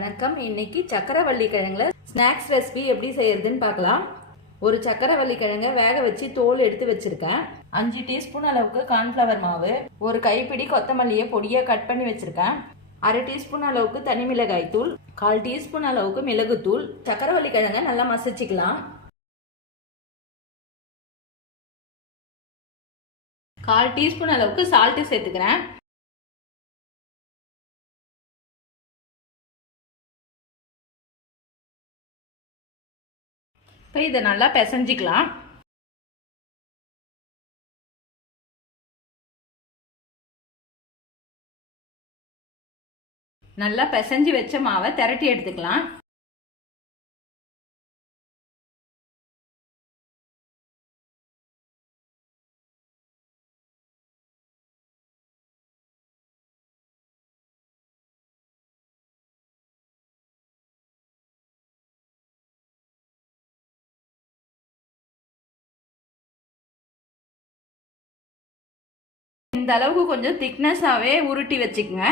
வணக்கம். இன்னைக்கு சக்கரவள்ளி கிழங்குல ஸ்நாக்ஸ் ரெசிபி எப்படி செய்யறதுன்னு பார்க்கலாம். ஒரு சக்கரவள்ளி கிழங்க வேக வச்சு தோல் எடுத்து வச்சிருக்கேன். 5 டீஸ்பூன் அளவுக்கு கார்ன்ஃபிளவர் மாவு, ஒரு கைப்பிடி கொத்தமல்லியை பொடியா கட் பண்ணி வச்சிருக்கேன், 1/2 டீஸ்பூன் அளவுக்கு தனி மிளகாய் தூள், 1/4 டீஸ்பூன் அளவுக்கு மிளகுத்தூள். சக்கரவள்ளி கிழங்க நல்லா மசிச்சுக்கலாம். 1/4 டீஸ்பூன் அளவுக்கு சால்ட் சேர்த்துக்கிறேன். இப்போ இதை நல்லா பிசைஞ்சிக்கலாம். நல்லா பிசைஞ்சு வச்ச மாவை திரட்டி எடுத்துக்கலாம். இந்த அளவுக்கு கொஞ்சம் திக்னஸாவே உருட்டி வச்சுக்கோங்க.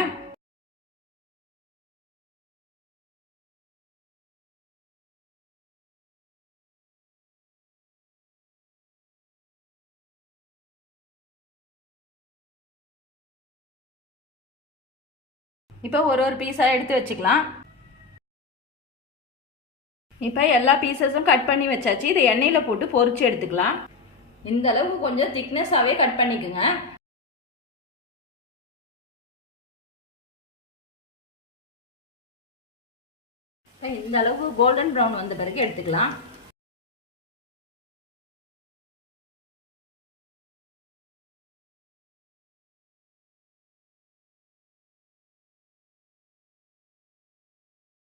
இப்போ ஒரு பீஸா எடுத்து வச்சுக்கலாம். இப்போ எல்லா பீசஸும் கட் பண்ணி வச்சாச்சு. இதை எண்ணெயில் போட்டு பொரிச்சு எடுத்துக்கலாம். இந்த அளவுக்கு கொஞ்சம் திக்னஸாவே கட் பண்ணிக்கோங்க. இந்த அளவுக்கு கோல்டன் ப்ரௌன் வந்த பிறகு எடுத்துக்கலாம்.